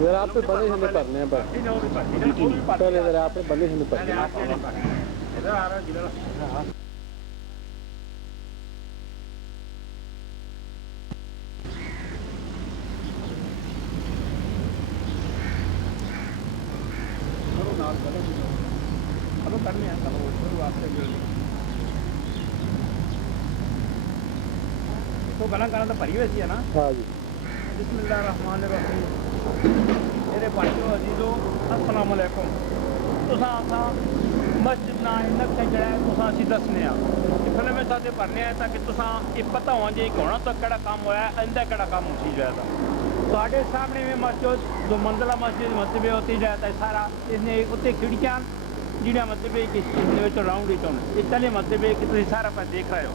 ذرا آپ بندے سے نہیں پڑھنے ہیں پہلے ذرا آپ بندے سے نہیں پڑھنے تو گلا گانا تو بھری ویسی ہے نا. ہاں جی. بسم اللہ الرحمن الرحیم. میرے بھائیو عزیزو السلام علیکم. تساں مسجد نا نقشہ جڑا ہے تساں اسی دسنے آ فلم میں ساتھ پڑھنے آئے تاکہ تساں یہ پتہ ہو جائے کہ ہونا تو کہڑا کام ہوا ہے آئندہ کہڑا کام ہو سی جائے گا. تھوڑے سامنے میں مسجد دو منزلہ مسجد مطلب ہوتی جاتا ہے سارا اس نے اتنے کھڑکیاں جہاں مطلب ہے کہ راؤنڈ یہ چلے مطلب ہے کہ تھی سارا پہ دیکھ رہے ہو.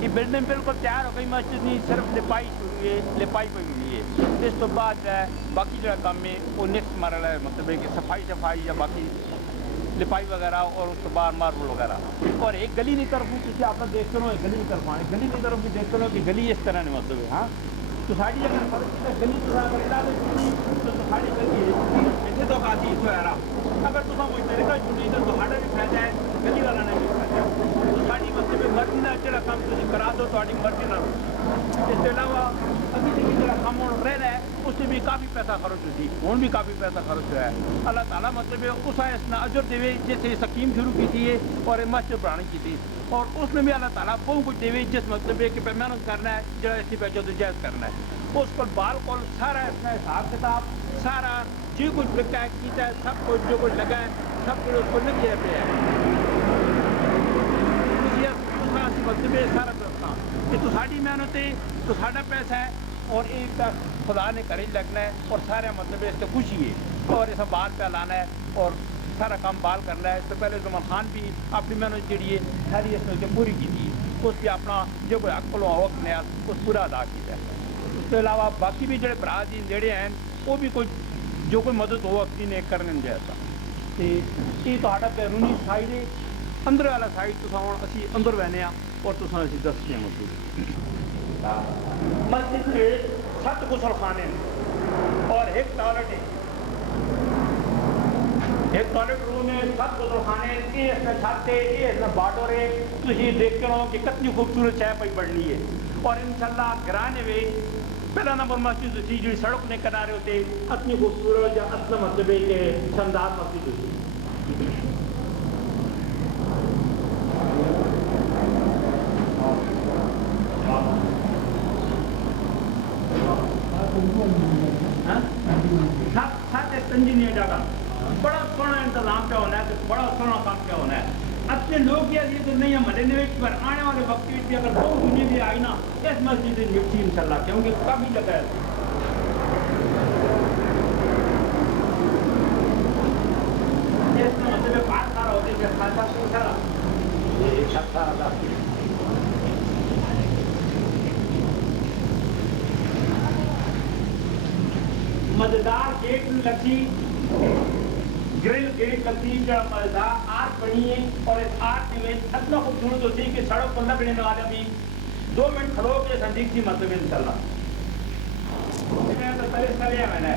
یہ بلڈنگ بالکل تیار ہو گئی مسجد نہیں صرف لپائی شروع ہے لپائی پہ ہوئی ہے. اس تو بعد جو ہے باقی جو کام ہے وہ نیکسٹ مرحلہ ہے مطلب ہے کہ صفائی یا باقی لپائی وغیرہ اور اس کے بعد ماربل وغیرہ. اور ایک گلی کی طرف کسی آپ دیکھتے رہو ایک گلی کی طرف گلی کی طرف بھی دیکھتے رہو کہ گلی اس طرح نہیں مطلب ہے. ہاں تو ساری اگر فرق گلی تو ساری گلی ہے ایسے تو کافی اس میں اگر تو کوئی طریقہ چھوٹی تو ساڑھا بھی فائدہ ہے گلی والا نے بھی فائدہ ہے. تو ساری مطلب مرضی نہ جڑا کام تھی کرا دو تاری مرضی نہ. اس کے علاوہ ابھی تک جڑا کام رہ رہا ہے اس سے بھی کافی پیسہ خرچ ہوتی ہوں بھی کافی پیسہ خرچ ہوا ہے. اللہ تعالیٰ مطلب ہے اس اس نے اجر دے جیسے سکیم شروع کی تھی اور مسجد بنانی کی تھی اور اس میں بھی اللہ تعالیٰ بہت کچھ دے جس مطلب ہے کہ محنت کرنا ہے جڑا اس کی جدوجہد کرنا ہے. اس کو بال کو سارا اس کا حساب کتاب سارا جو کچھ لکھا ہے کیتا ہے سب کچھ جو کچھ لگا ہے سب کچھ اس کو لکھے پہ ہے. مطلب سارا پیسہ یہ تو ساری محنت ہے تو سارا پیسہ ہے اور ایک خدا نے کرے لگنا ہے اور سارا مطلب اس سے خوشی ہے اور اسے بال پہ لانا ہے اور سارا کام بال کرنا ہے. اس سے پہلے زمان خان بھی اپنی محنت جڑی ہے ساری اس میں پوری کی تھی اس بھی اپنا جو کوئی عقل و وقت نے اس پورا ادا کیا ہے. اس کے علاوہ باقی بھی جڑے برا جی نیڑے ہیں وہ بھی کچھ جو کوئی مدد ہو اپنی نے کرنے جیسا. یہ تو بیرونی سائڈ ہے اندر والا سائڈ تو اسی اندر بہنے اور تو اسی دستے ہیں مسجد میں 7 غسل خانے اور ایک ٹوائلٹ ہے. ایک ٹوائلٹ روم ہے 7 غسل خانے یہ اس میں چھت ہے یہ اس میں باٹر ہے. تھی دیکھتے رہو کہ کتنی خوبصورت چائے پی بڑھنی ہے اور انشاءاللہ گرانے میں پہلا نمبر مسجد تھی جو سڑک نے کنارے ہوتے اتنی خوبصورت یا اصل مطلب ہے کہ شاندار مسجد ہوتی. انجینئر جگہ بڑا سونا انتظام پہ ہونا ہے بڑا سونا کام پہ ہونا ہے. اچھے لوگ یہ تو نہیں ہے ملے پر آنے والے وقت بھی اگر بہت دنیا بھی آئی نا اس مسجد مٹی انشاءاللہ کیونکہ کافی جگہ ہے. اس میں مطلب پاٹ سارا ہوتے ہیں سارا مزیدار گیٹ لگتی گرل گیٹ لگتی جو مزیدار آرٹ بنی ہے اور اس آرٹ میں اتنا خوبصورت ہوتی ہے کہ سڑک پر لگنے والے بھی 2 منٹ کھڑو کے صدیق کی مطلب انشاءاللہ. میں نے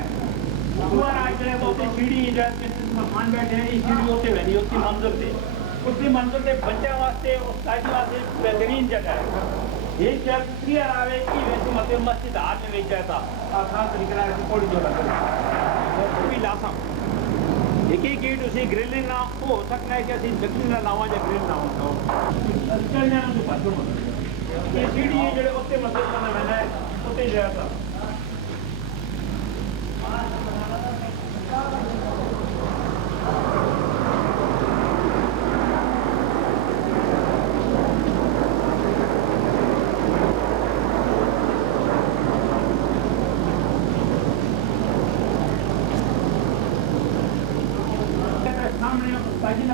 سیڑھی مکان بیٹھے ہیں یہ سیڑھی ہوتے ہوئے نہیں اس کی منظر سے اس کی منظر سے بچوں واسطے استادی واسطے بہترین جگہ ہے. یہ جب کلیئر آئے کہ ویسے مطلب مسجد ہاتھ میں بیچ جاتا آسان طریقے سے کوڑی جو لگا بھی لاسا ایک ہی گیٹ اسی گرلنگ نہ ہو سکتا ہے کہ اسی لکڑی نہ لاؤں یا گرل نہ ہوتا ہو یہ سیڑھی ہے جو اتنے مسجد کرنا میں نے اتنے جایا تھا.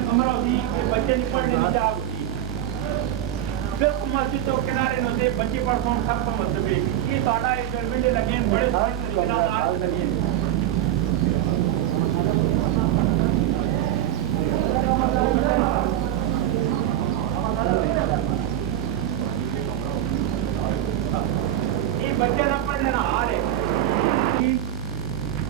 کمرہ ہوتی بچے نہیں پڑھنے کی جگہ ہوتی بالکل مسجد تو کنارے ہوتے بچے پڑھتے ہیں سب کا مطلب ہے یہ ساڑھا ایک ڈرمنڈے لگے ہیں بڑے سارے لگے ہیں. یہ بچے نہ پڑھنے نہ آ رہے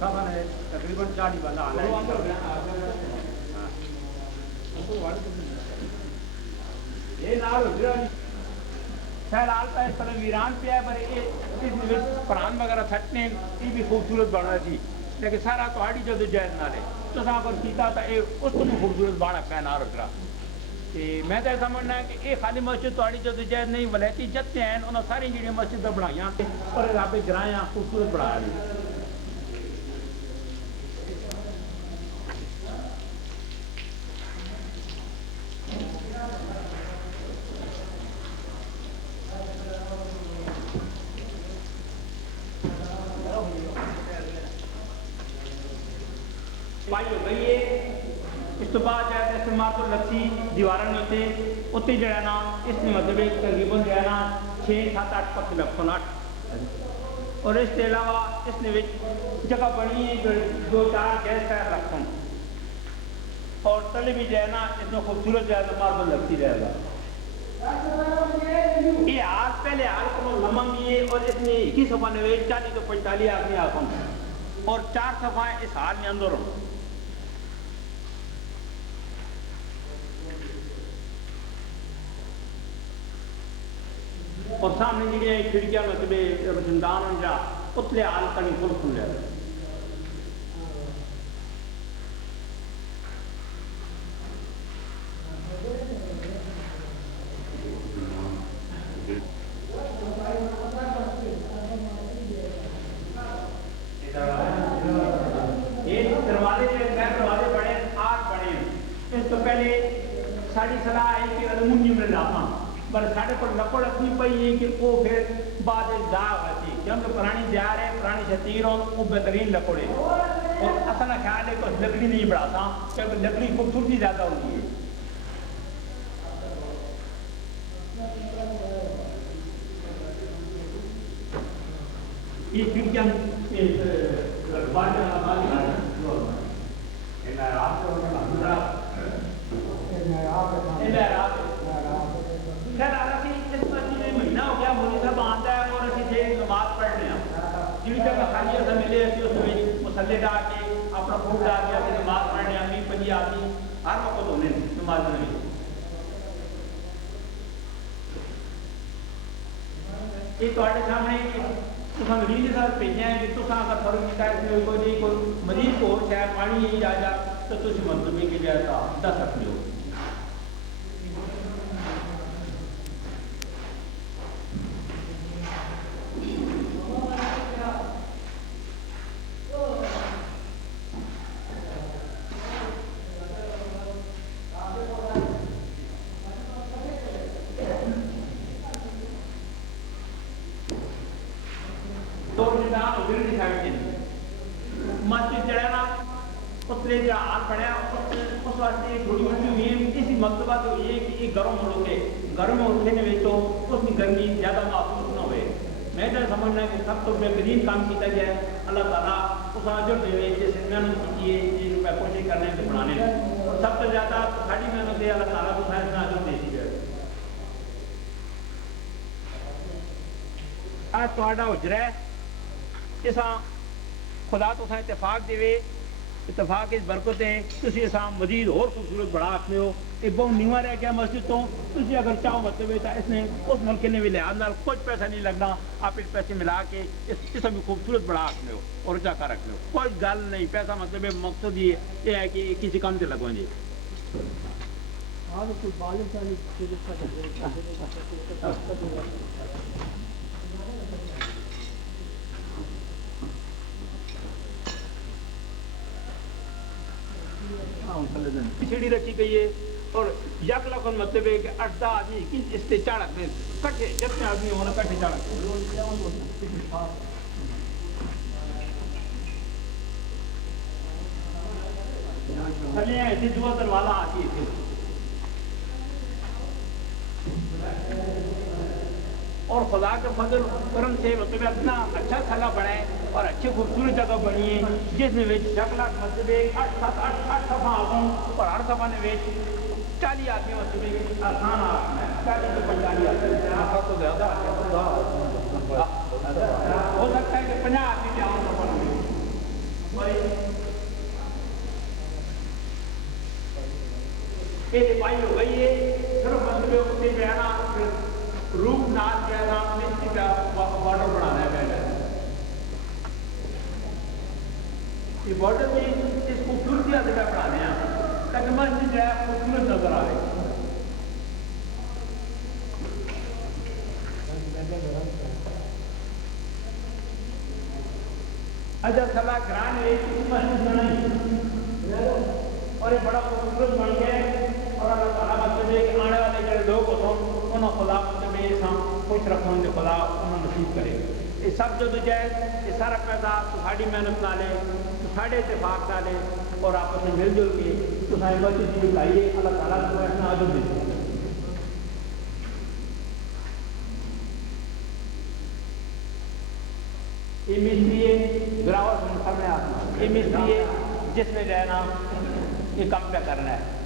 سب نے تقریباً 40 والا حال ہے یہ نال سیلال پہ اس طرح ویران پہ ہے پر یہ پران وغیرہ تھٹنے یہ بھی خوبصورت بن رہا تھی لیکن سارا تہاڑی جو جائز نال ہے تو اگر کیتا تو یہ اس کو بھی خوبصورت بنا پہ نہ رکھ رہا میں تو سمجھنا ہے کہ یہ خالی مسجد تہاڑی جو جائز نہیں ولیتی جتنے ہیں انہوں ساری جڑی مسجد بنائی اور رب گرایا خوبصورت بنایا بھی ہو گئی ہے اس تو بعد جو ہے استعمال کو لگتی دیواروں میں ہوتے اتنے جو ہے نا اس نے مطلب تقریباً جو ہے نا 6-7-8 پک لگتا 8 اور اس کے علاوہ اس نے جگہ بنی ہے جو 2-4 گیس پیر رکھتا ہوں اور تلے بھی جو ہے نا اس میں خوبصورت جو ہے نا ماربل لگتی رہے گا یہ حال پہلے حال کو لمنگ ہے اور اس نے 21 صفحہ 40 تو 45 آدمی آتا ہوں اور 4 صفحہ اس حال میں اندر ہوں اور سامنے جی کھڑکیاں مطلب رجندان جا اتلے حال کنی کھل کھل جائے ساری صلاح ہے کہ المونیم میں لاتا پر ساڑھے پر لکڑ اتنی پئی ہے کہ وہ پھر بعد داغ آتی کیونکہ پرانی دیار ہے پرانی شتیر ہو وہ بہترین لکڑے اور اصلا خیال ہے کہ لکڑی نہیں بڑھاتا کیونکہ لکڑی خوبصورتی زیادہ ہوتی ہے یہ کھڑکیاں مہینہ ہو گیا مولی صاحب آتا ہے اور اسی نماز پڑھ رہے ہیں جی جگہ خالی ایسا ملے اس مسلے ڈال کے اپنا فوٹ ڈال کے اپنی نماز پڑھ رہے ہیں امی پنجی آتی ہر وقت ہونے نماز میں یہ تھوڑے سامنے تو مریض کے ساتھ بھیجے ہیں کہ تو اگر فرق کیا اس میں کوئی مریض کو شاید پانی نہیں آ جا تو تھی مطلب کہ جیسا دس سکتے ہو مسجد جو ہے نا اتنے جو حال پڑھا اس واسطے تھوڑی موٹی ہوئی ہے اسی مکتبہ تو یہ کہ یہ گرم ملک ہے گرم اٹھنے میں تو اس کی گرمی زیادہ محسوس نہ ہوئے میں تو سمجھنا ہے کہ سب تو بہترین کام کیا گیا ہے اللہ تعالیٰ اس اجر دے جیسے محنت کی ہے جن روپئے کوشش کرنے کے بنانے میں اور سب سے زیادہ ساری محنت ہے اللہ تعالیٰ کو سائنس میں اجر دے دی ہے آج تھوڑا حجرا ہے اسا خدا تو اتفاق دے اتفاق اس برکت ہے تھی اسا مزید اور خوبصورت بڑا آخنے ہو یہ بہت نیواں رہ گیا مسجد تو تھی اگر چاہو مطلب ہے اس نے اس ملک نے بھی لحاظ نال کچھ پیسہ نہیں لگنا آپ اس پیسے ملا کے اس میں خوبصورت بڑا آخنے ہو اور اچھا کر رکھنے ہو کوئی گل نہیں پیسہ مطلب ہے مقصد یہ ہے کہ کسی کام سے لگوائیں جی سیڑھی رکھی گئی ہے اور یک لکھن مطلب ہے کہ 8-10 آدمی اس سے چڑھ کے کٹھے جتنے آدمی ہونا کٹھے چڑھ تھلے ایسی دعا دروازہ آتی ہے اور خدا کے فضل کرم سے مطلب اپنا اچھا تھلا بنائے اور اچھی خوبصورت جگہ بنی ہے جس میں شکلات مطلب 8 صفحہ آگوں اور ہر صفحہ نے 40 آدمی مطلب آسان آنا ہے 40 سے 45 آدمی تو زیادہ ہو سکتا ہے کہ 50 آدمی بھی آؤں یہ پائی ہو گئی ہے پھر مطلب اتنے جو ہے نا روپ نال جو ہے نا مستری کا بارڈر بنانا ہے پہلے یہ بارڈر بھی اس خوبصورتی سے بنانے ہیں تاکہ مسجد جو ہے خوبصورت نظر آئے اجا صلاح گران ہے مسجد نہیں اور یہ بڑا خوبصورت بن گیا اور اللہ تعالیٰ مطلب ہے کہ آنے والے جڑے لوگ ہوتے انہوں خدا مطلب ہے خوش رکھوں جو خدا انہوں نصیب کرے یہ سب جو جائز یہ سارا پیدا تو ساری محنت نہ لے تو ساڑھے اتفاق نہ لے اور آپس میں مل جل کے تو ساری مسجد کی بتائیے اللہ تعالیٰ کو اپنا عدم دیتے ہیں یہ مستری ہے گراور سامنے آسنا یہ مستری ہے جس نے جو ہے نا یہ کام پہ کرنا ہے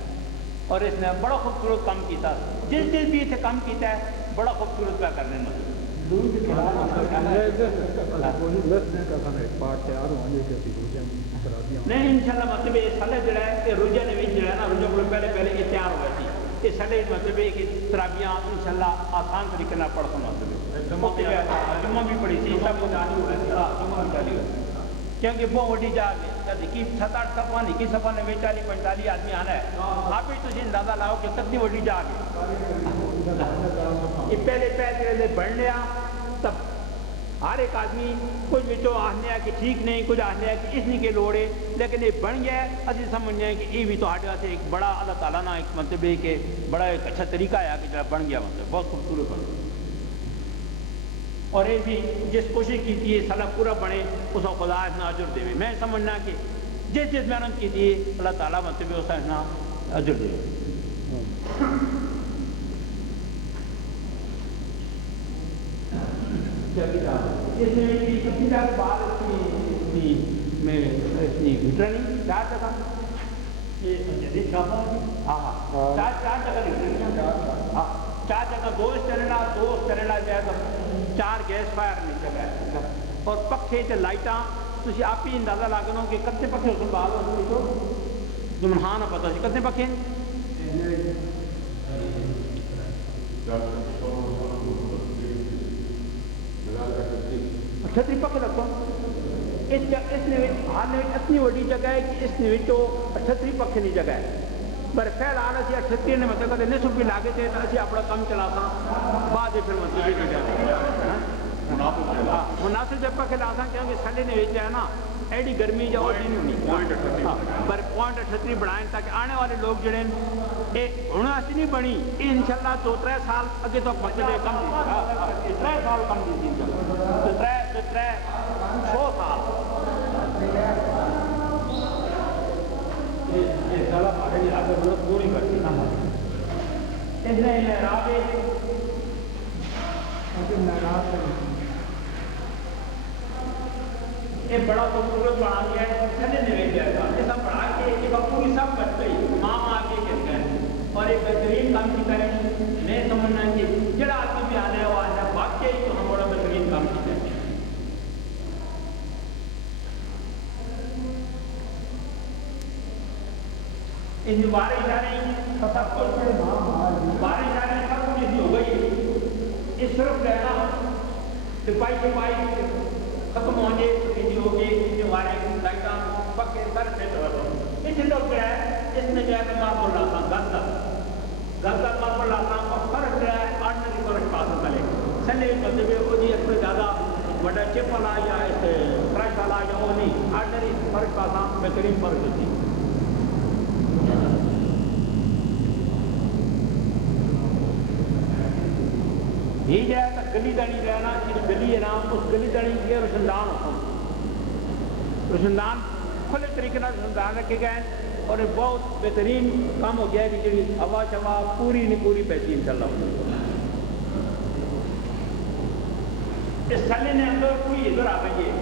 اور اس نے بڑا خوبصورت کام کیتا جس بھی اسے کام کیتا ہے بڑا خوبصورت پہ کرنے میں نہیں انشاءاللہ مطلب یہ سالے جو ہے یہ روجہ نے بھی جو ہے نا روجہ کو پہلے یہ تیار ہوا تھی یہ سالے مطلب ہے کہ ترابیاں انشاءاللہ آسان طریقے نہ پڑھ سکوں مطلب جمعہ بھی پڑھی تھی سب کو جمعہ بھی چالی ہوئی کیونکہ بہت وڈی جا گئی کہ 7-8 صفحہ نہیں کہ صفحہ 40-45 آدمی آنا ہے آپ ہی تجھے اندازہ لاؤ کہ کتنی وڈی جا گئی یہ پہلے پہلے بڑھ لیا تب ہر ایک آدمی کچھ بچوں آہنے ہے کہ ٹھیک نہیں کچھ آہنے ہے کہ اس نہیں کے لوڑے لیکن یہ بن گیا ہے اسی سمجھنے ہیں کہ یہ بھی تو ہٹے سے ایک بڑا اللہ تعالیٰ نے ایک مطلب ہے کہ بڑا ایک اچھا طریقہ ہے کہ جب بن گیا مطلب بہت خوبصورت بن گیا اور یہ بھی جس کوشش کی تھی سالہ پورا بنے اس کو خدا اتنا اجر دے میں سمجھنا کہ جس محنت کی تھی اللہ تعالیٰ مطلب اس کا اتنا اجر دے اس میں کتنی جگہ بات میں گھٹرنی 4 جگہ ہاں ہاں 4 جگہ ہاں 4 جگہ 2 اسٹرینڈا جو ہے 4 گیس فائر نہیں جگہ اور پکھے تے لائٹاں تھی آپ ہی اندازہ لاگنو کہ کتنے پکھے اس بعد تمہیں ہاں نہ پتا سی کتنے پکھے چھتری پکے رکھو اس نے اتنی وڈی جگہ ہے کہ اس نے چھتری پکھے نہیں جگہ ہے پر فیل آنا سی چھتری نے مطلب کہ نصف بھی لاگے تھے تو اسی اپنا کام چلا تھا بعد پھر مطلب یہ مناسب جب پکے لا سا کیونکہ سالے نے ہے نا ایڈی گرمی جو نہیں ہونی پر پوائنٹ چھتری بڑھائیں تاکہ آنے والے لوگ جڑے ہوں ایسی نہیں بنی یہ انشاءاللہ 2-3 سال اگے تو مطلب کم 3 سال کم دی تھی انشاءاللہ 100 سال یہ سالہ پاڑے جی آگے ضرورت پوری کرتی نہ اس نے محراب یہ بڑا خوبصورت بنا دیا ہے چھلے نوے جائے گا یہ سب بڑھا کے یہ پوری سب بچ گئی ماں آگے گر گئے اور ایک بہترین کام کی کریں میں سمجھنا کہ جڑا آدمی بھی آنے ہوا ہے واقعی تو ہم بڑا بہترین کام کی کریں ان بارش آ رہی سب کچھ بارش آ رہی سب کچھ ایسی ہو گئی اس صرف رہنا سپاہی ختم ہو جائے ایسی ہو گئی جو ہمارے لائٹاں پکے سر سے اس لوگ کیا ہے اس میں جو ہے ماربل لاتا گلتا ماربل لاتا اور فرق جو ہے آرڈنری فرق پاس کرے سلے مطلب وہ جی اس میں زیادہ بڑا چپ والا یا فرش والا یا وہ نہیں آرڈنری فرق پاسا بہترین فرق ہوتی یہ جو ہے گلی دانی جو ہے نا اس گلی ہے نا اس گلی دانی کے روشندان ہوتا روشندان کھلے طریقے سے روشندان رکھے گئے اور یہ بہت بہترین کام ہو گیا ہے کہ جی ہوا شوا پوری نہیں پوری پیسی انشاءاللہ اس سالے نے اندر پوری ادھر آ گئی ہے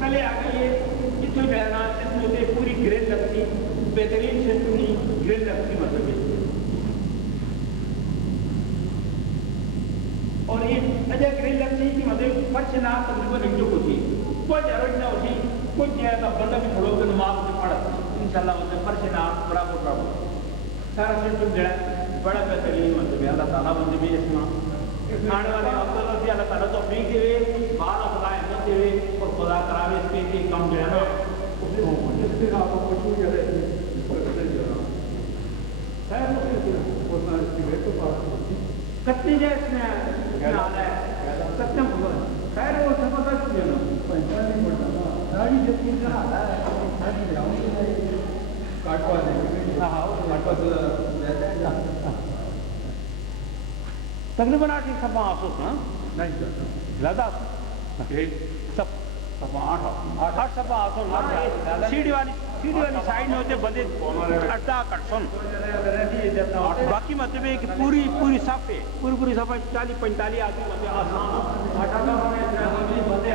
پہلے آ گئی ہے جتنے جو ہے نا اس میں پوری گرل لگتی بہترین سے پوری گرل لگتی مطلب اور یہ اجا گرل لگتی کہ مطلب فرش نہ تقریباً ایک جو ہوتی کوئی حرج نہ ہوتی کچھ کیا تھا بندہ بھی کھڑو کے نماز میں پڑھ انشاءاللہ اسے فرش نہ برابر برابر سارا سسٹم جو ہے بڑا بہترین مطلب ہے اللہ تعالیٰ مطلب ہے اس میں آنے والے عبداللہ سے اللہ تعالیٰ توفیق دے بال خدا احمد دے اور خدا کراوے اس کے کام جو ہے نا کتنی جائے اس میں نال ہے کتنے خیر وہ سب کا کچھ ہے نا پنچانی پڑتا نا گاڑی جب کی کا ہے ساتھ میں آؤں گے کاٹوا دیں گے ہاں کاٹوا تو رہتا ہے تقریباً 8 سب آسوس نا نہیں زیادہ سب 8 سب آسوس سیڑھی والی سائڈ میں ہوتے بندے 8 سن باقی مطلب ہے کہ پوری صف ہے پوری صف 40-45 آدمی مطلب آسان بندے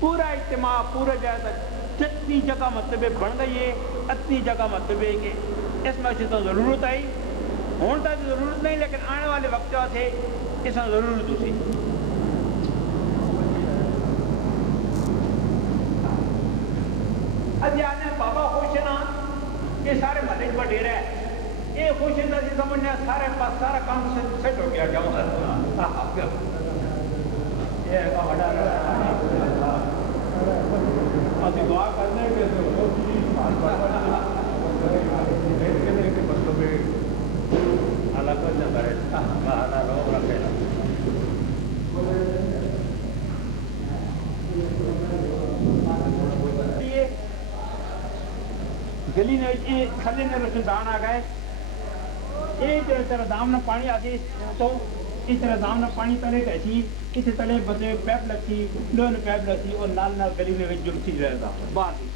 پورا اجتماع پورا جائے جتنی جگہ مطلب بن گئی ہے اتنی جگہ مطلب ہے کہ اس مسجد تو ضرورت آئی ہون تک ضرورت نہیں لیکن آنے والے وقت سے اس میں ضرورت ہوتی ابھی آنے بابا خوش ہے نا یہ سارے محلے پر ڈیرا ہے یہ خوش ہے نا سمجھنے سارے پاس سارا کام سیٹ ہو گیا جاؤ یہ بڑا دعا کرنے کے گلی نے تھلے نے روشن دان آ گئے ایک طرح دام نہ پانی آگے تو اس طرح دام نہ پانی پہلے کیسی اسے تلے بندے پیپ لگتی لوہے نے پیپ لگتی اور نال گلی میں جو چیز رہتا باہر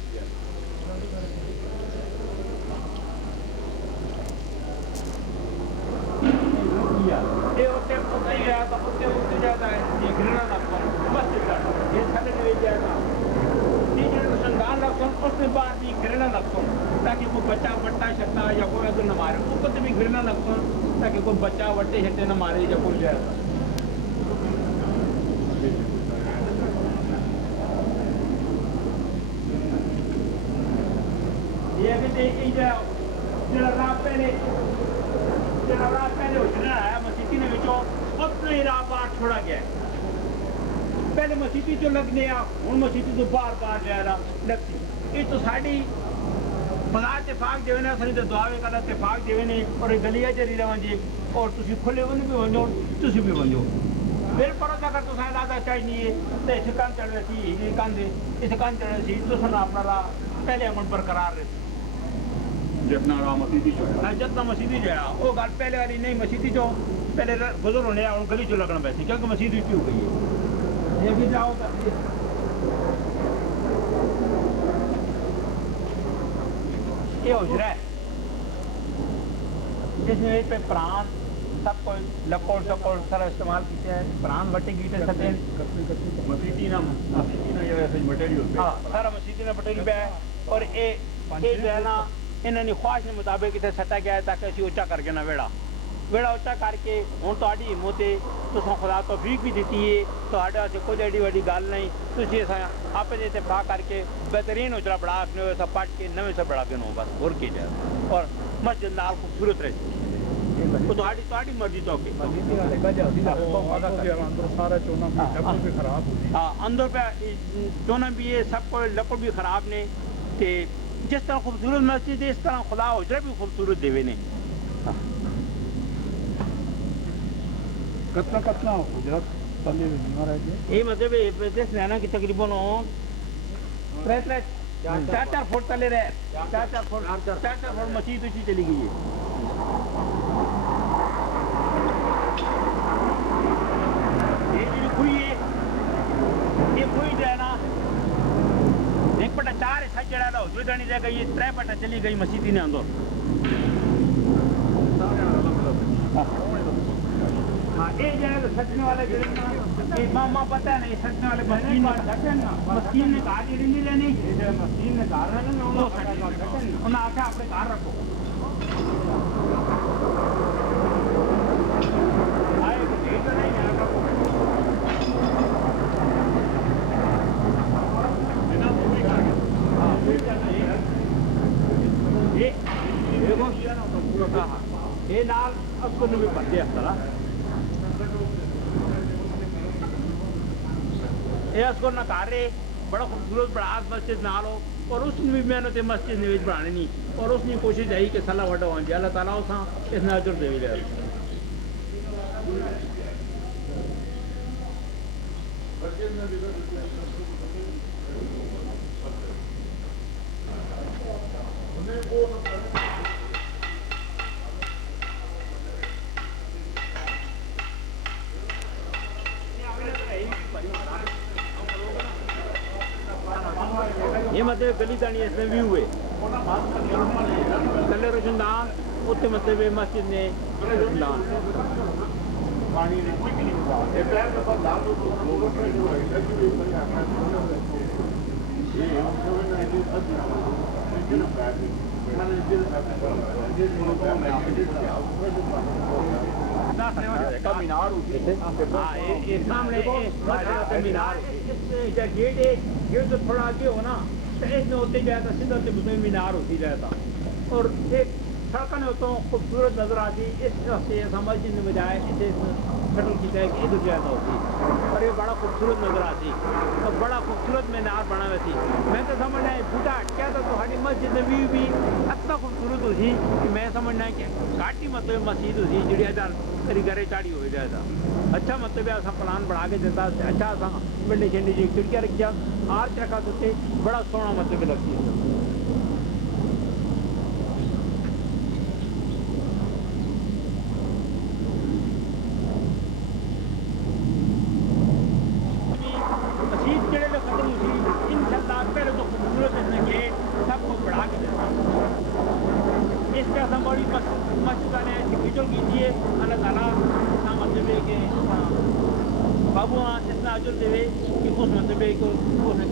یہ ہوتے ہی رہا تھا ہوتے جاتا ہے یہ گرنا لگتا بس یہ تھلے میں جاتا سندان رکھوں اس میں بعد بھی گرنا لگتا تاکہ کوئی بچہ وٹا شکتا یا کوئی ادھر نہ مارے اس کو بھی گرنا لگتا تاکہ کوئی بچہ وٹے شکتے نہ مارے یا کوئی جائے یہ بھی راہ پہلے اجنا ہے مسیحی نے بچوں اتنے راہ باہر چھوڑا گیا ہے پہلے مسیحی جو لگ گیا ہوں مسیحی تو بار بار جائے لگتی یہ تو ساری خدا اتفاق دے نا ساری تو دعوے کا اتفاق دے نے اور گلیاں چلی رہا جی اور تھی کھلے ون بھی ونجو تھی بھی ونجو پھر پرت اگر تو لادا چاہیے تو اس کان چڑھ رہی تھی کان دے اس کان چڑھ رہی تھی تو سن اپنا پہلے امن برقرار رہے جتنا مسیحی جو ہے وہ گل پہلے والی نہیں مسیحی جو پہلے گزر ہونے اور گلی چ لگنا پیسی کیونکہ مسیحی کی ہو گئی ہے یہ بھی جاؤ یہ حجرا ہے جس میں پہ پران سب کو لکوڑ چکوڑ سارا استعمال کیتے ہیں پران بٹے گیٹے ستے مسیحی نا سارا مسیحی نا بٹے گی پہ ہے اور یہ جو ہے نا انہوں نے خواہش کے مطابق اتنے سٹا گیا ہے تاکہ اسی اچا کر کے نہ ویڑا اچا کر کے ہوں تاری ہمت ہے تو خدا توفیق بھی دیتی ہے تو کوئی ایڈی وڈی گل نہیں تھی آپ اتفاق کر کے بہترین اچرا بڑا سا پٹ کے نویں سے بڑا بنو بس اور کی جائے اور مسجد لال خوبصورت رہتی وہ تاری مرضی تو اندر پہ چونا بھی ہے سب کو لکڑ بھی خراب نے جس طرح خوبصورت مسجد ہے اس طرح خدا حجرہ بھی خوبصورت دے نے کتنا حجرت یہ مطلب نا کہ تقریباً 4 فٹ تلے رہے 4 فٹ مسجد اسی چلی گئی ہے یہ جو کھوئی ہے یہ کھوئی جو ہے نا 1/4 حصہ چڑھا رہا حجرت جانی رہ گئی 3 پٹا چلی گئی مسجد نے اندر یہ جو ہے سچنے والے ماں پتہ نہیں سچنے والے مسکین نے کہا جی نہیں لینی مسکین نے کہا انہیں آخیا اپنے کار رکھو آئے تو نہیں دیکھو یہ نال اس کو بھی بندے اختلا یہ اس کو نہ کر رہے بڑا خوبصورت بڑا مسجد نال ہو اور اس نے بھی محنت مسجد نے بنانے نہیں اور اس نے کوشش ہے کہ صلاح وڈا ہو جائے اللہ تعالیٰ اس اس نے اجر دے لیا یہ مطلب گلی دانی اس میں ویو ہے کلے روشندان اتنے مطلب مسجد نے روشندان گیٹ تو تھوڑا آگے ہو نا تو اس میں ہوتے جاتا سیدھا سے مینار ہوتی جاتا اور ایک سڑکیں ہوتا خوبصورت نظر آتی اس سے مسجد نے بجائے اسے شٹل کی جائے کہ ادھر جاتا ہوتی اور یہ بڑا خوبصورت نظر آتی اور بڑا خوبصورت مینار بنا ہوئی تھی میں تو سمجھنا ہے بوٹا ہٹکیا تھا تو ہماری مسجد نبی بھی اتنا خوبصورت ہوتی کہ میں سمجھنا ہے کہ گاٹی مطلب مسجد ہوتی جڑی ادھر کری گھرے چاڑی ہو جائے تھا اچھا مطلب ہے پلان بڑھا کے دیتا اچھا ونڈی شنڈی جی کھڑکیاں رکھیا آرچ رکھا تو بڑا سونا مطلب لگتی ہے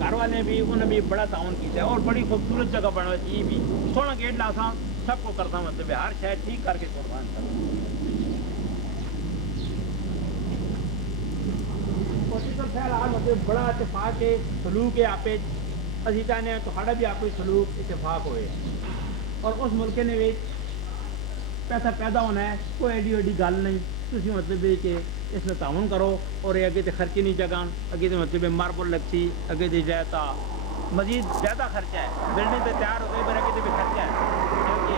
گھر والے بھی انہیں بھی بڑا تعاون کیا ہے اور بڑی خوبصورت جگہ بنا یہ بھی سونا گیٹ لاسا سب کو کرتا مطلب ہر شہر ٹھیک کر کے چھوڑتا مطلب بڑا اتفاق ہے سلوک ہے آپ اسی چاہتے ہیں تو ساڑا بھی آپ سلوک اتفاق ہوئے اور اس ملک نے بھی پیسہ پیدا ہونا ہے کوئی ایڈی ویڈی گل نہیں تھی مطلب کہ اس میں تعاون کرو اور یہ اگے تو خرچے نہیں جگان اگے تو مطلب ماربل لگتی اگے تو جائے تو مزید زیادہ خرچہ ہے بلڈنگ تو تیار ہو گئی پر اگے تو بھی خرچہ ہے کیونکہ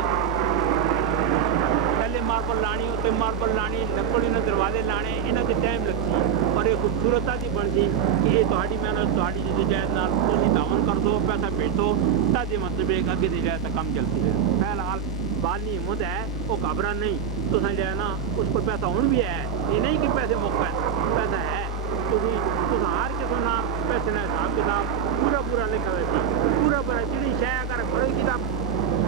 پہلے ماربل لانی اتنے ماربل لانی لکڑ انہیں دروازے لانے انہیں تو ٹائم لگتی اور یہ خوبصورت جی بنتی کہ یہ تاری محنت تاری جی جائز نال تھی تعاون کر دو پیسہ بھیج دو تاکہ مطلب اگے تو جائے تو کم چلتی رہے فی الحال بالنی ہمت ہے وہ گھبرا نہیں تو جو ہے نا اس کو پیسہ ہوں بھی ہے یہ نہیں کہ پیسے موقع ہے پیسہ ہے تو ہار کے سونا پیسے نہ حساب کتاب پورا پورا لکھا ہوئے تھی پورا پورا جی شہ اگر بڑی کتاب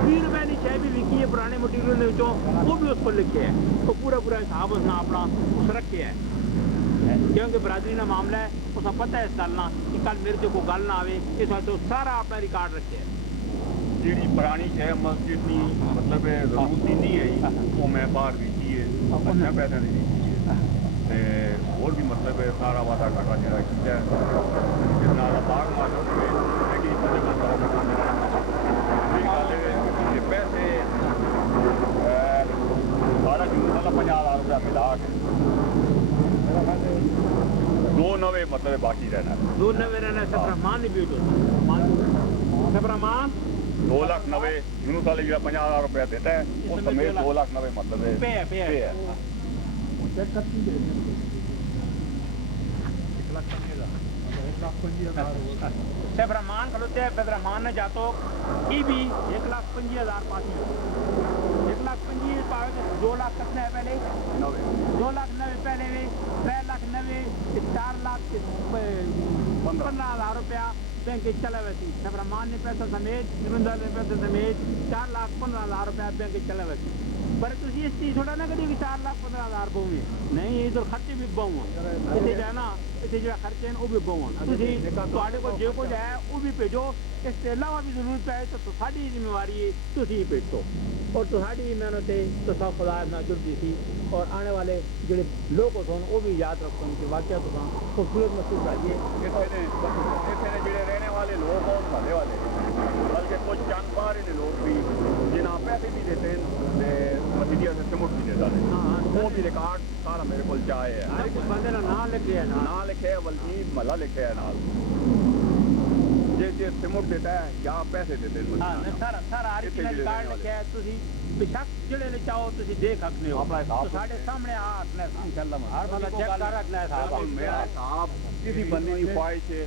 20 روپے کی شہ بھی وکی ہے پرانے مٹیریل وہ بھی اس کو لکھے ہے تو پورا پورا حساب اس نے اپنا اس رکھے ہے کیونکہ برادری کا معاملہ ہے اس کا پتہ ہے اس گل نہ کہ کل میرے سے کوئی گل نہ آئے اس واسطے سارا اپنا ریکارڈ رکھے ہے جی پرانی شہ مسجد کی مطلب ضرورت نہیں ہے وہ میں باہر بیچی ہے اچھا پیسہ نہیں بیچی ہے اور بھی مطلب سارا واٹا گاٹا جڑا کیا ہے باغ مارکیٹ میں پیسے سارا مطلب 50,000 روپیہ ملا کے 2 نوے مطلب باقی رہنا 2 نوے رہنا سفرمان نہیں بیٹھو سفرمان 2,90,000 یونس والے جو 50,000 روپیہ دیتا ہے اس سمیت 2,90,000 مطلب پے ہے سفرمان کھلوتے ہیں سفرمان نے جاتو یہ بھی 1,50,000 پاتی 1,50,000 پاوے 2 لاکھ کتنے ہے پہلے 2 لاکھ 90 پہلے بھی 3,90,000 4 لاکھ 15,000 روپیہ بینک چلے ہوئے تھی سفرمان نے پیسہ سمیت جنوندہ نے پیسہ سمیت 4,15,000 روپیہ بینک چلے ہوئے تھی پر تھی اس چیز تھوڑا نہ کری کہ 4,15,000 بہو میں نہیں ادھر خرچے بھی بہو اتنے جانا اتنے جو خرچے ہیں وہ بھی بہو تے کو جو کچھ ہے وہ بھی بھیجو اس کے علاوہ بھی ضرورت پہ تو ساری ذمہ واری ہے تھی بھیجو اور تاری محنت ہے تو سب خدا نہ جڑتی تھی اور آنے والے جڑے لوگ ہوتے وہ بھی یاد رکھتے ہیں کہ واقعہ تو خوبصورت محسوس آئیے جڑے رہنے والے لوگ اور محلے والے بلکہ کچھ چند باہر لوگ بھی جنہیں پیسے بھی دیتے ہیں ਸਿਮਟ ਵੀ ਦੇ ਦਾਂਗੇ ਉਹ ਵੀ ਰਿਕਾਰਡ ਸਾਰਾ ਮੇਰੇ ਕੋਲ ਚਾਹੇ ਹੈ ਹਰ ਇੱਕ ਬੰਦੇ ਦਾ ਨਾਂ ਲਿਖਿਆ ਨਾ ਨਾਂ ਲਿਖਿਆ ਵਲਜੀਤ ਮਹੱਲਾ ਲਿਖਿਆ ਨਾਲ ਜੇ ਸਿਮਟ ਦਿੱਤਾ ਹੈ ਜਾਂ ਪੈਸੇ ਦਿੱਤੇ ਹਾਂ ਸਾਰਾ ਸਾਰਾ ਹਰ ਇੱਕ ਰਿਕਾਰਡ ਲਿਖਿਆ ਹੈ ਤੁਸੀਂ ਬਿਸ਼ੱਕ ਜਿਹੜੇ ਨੇ ਚਾਹੋ ਤੁਸੀਂ ਦੇਖ ਸਕਦੇ ਹੋ ਆਪਣਾ ਹਿਸਾਬ ਸਾਡੇ ਸਾਹਮਣੇ ਆ ਰੱਖਣਾ ਇਨਸ਼ਾਅੱਲਾ ਹਰ ਬੰਦਾ ਚੈੱਕ ਕਰ ਰੱਖਣਾ ਹੈ ਸਾਹਬ ਮੇਰਾ ਹਿਸਾਬ ਕਿਸੇ ਬੰਦੇ ਦੀ ਖੁਆਇਸ਼ ਹੈ